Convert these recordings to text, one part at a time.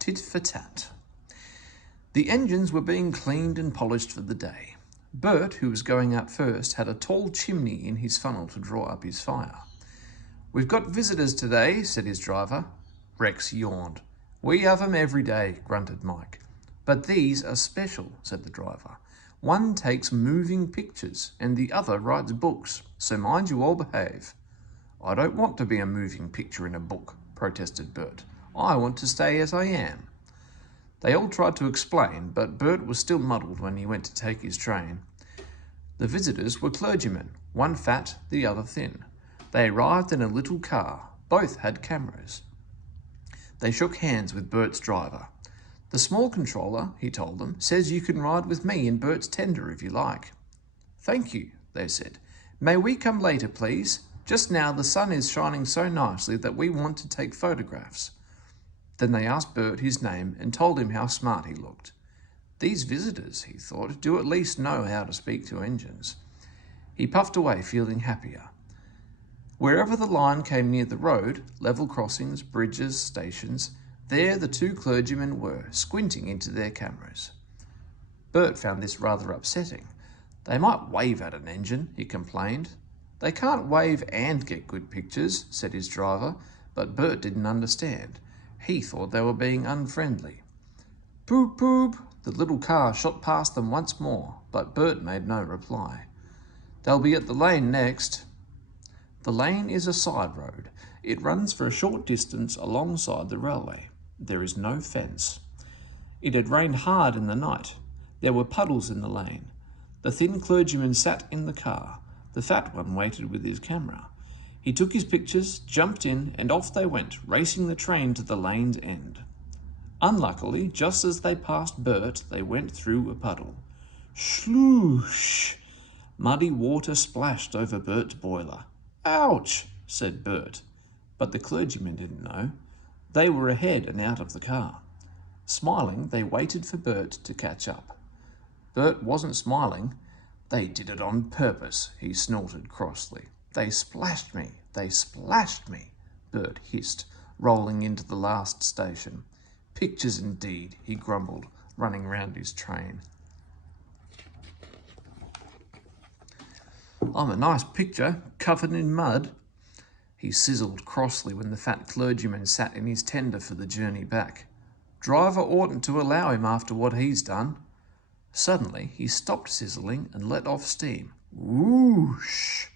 Tit for tat. The engines were being cleaned and polished for the day. Bert, who was going out first, had a tall chimney in his funnel to draw up his fire. "We've got visitors today," said his driver. Rex yawned. "We have 'em every day," grunted Mike. "But these are special," said the driver. "One takes moving pictures and the other writes books, so mind you all behave." "I don't want to be a moving picture in a book," protested Bert. "I want to stay as I am." They all tried to explain, but Bert was still muddled when he went to take his train. The visitors were clergymen, one fat, the other thin. They arrived in a little car. Both had cameras. They shook hands with Bert's driver. "The small controller," he told them, "says you can ride with me in Bert's tender if you like." "Thank you," they said. "May we come later, please? Just now the sun is shining so nicely that we want to take photographs." Then they asked Bert his name and told him how smart he looked. These visitors, he thought, do at least know how to speak to engines. He puffed away, feeling happier. Wherever the line came near the road, level crossings, bridges, stations, there the two clergymen were, squinting into their cameras. Bert found this rather upsetting. "They might wave at an engine," he complained. "They can't wave and get good pictures," said his driver, but Bert didn't understand. He thought they were being unfriendly. "Poop, poop!" The little car shot past them once more, but Bert made no reply. "They'll be at the lane next." The lane is a side road. It runs for a short distance alongside the railway. There is no fence. It had rained hard in the night. There were puddles in the lane. The thin clergyman sat in the car. The fat one waited with his camera. He took his pictures, jumped in, and off they went, racing the train to the lane's end. Unluckily, just as they passed Bert, they went through a puddle. Shloosh! Muddy water splashed over Bert's boiler. "Ouch!" said Bert. But the clergymen didn't know. They were ahead and out of the car. Smiling, they waited for Bert to catch up. Bert wasn't smiling. "They did it on purpose," he snorted crossly. "They splashed me! They splashed me!" Bert hissed, rolling into the last station. "Pictures indeed," he grumbled, running round his train. "I'm a nice picture, covered in mud." He sizzled crossly when the fat clergyman sat in his tender for the journey back. "Driver oughtn't to allow him after what he's done." Suddenly he stopped sizzling and let off steam. Whoosh!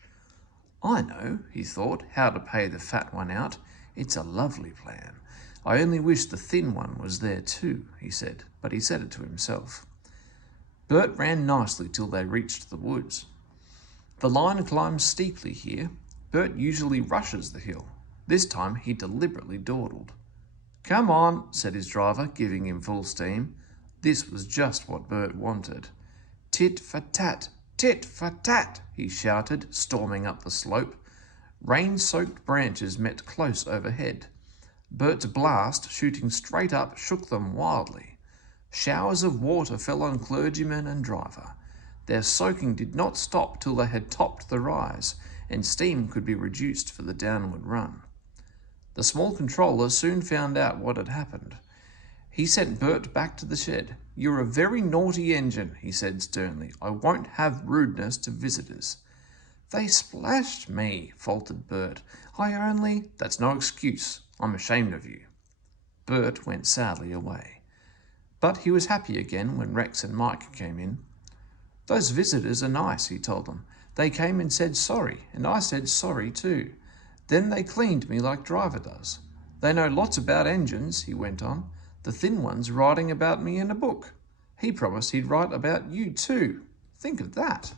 "I know," he thought, "how to pay the fat one out. It's a lovely plan. I only wish the thin one was there too," he said, but he said it to himself. Bert ran nicely till they reached the woods. The line climbs steeply here. Bert usually rushes the hill. This time he deliberately dawdled. "Come on," said his driver, giving him full steam. This was just what Bert wanted. "Tit for tat, tit for tat," he shouted, storming up the slope. Rain-soaked branches met close overhead. Bert's blast, shooting straight up, shook them wildly. Showers of water fell on clergyman and driver. Their soaking did not stop till they had topped the rise, and steam could be reduced for the downward run. The small controller soon found out what had happened. He sent Bert back to the shed. "You're a very naughty engine," he said sternly. "I won't have rudeness to visitors." "They splashed me," faltered Bert. "That's no excuse. I'm ashamed of you." Bert went sadly away. But he was happy again when Rex and Mike came in. "Those visitors are nice," he told them. "They came and said sorry, and I said sorry too. Then they cleaned me like driver does. They know lots about engines," he went on. "The thin one's writing about me in a book. He promised he'd write about you too. Think of that."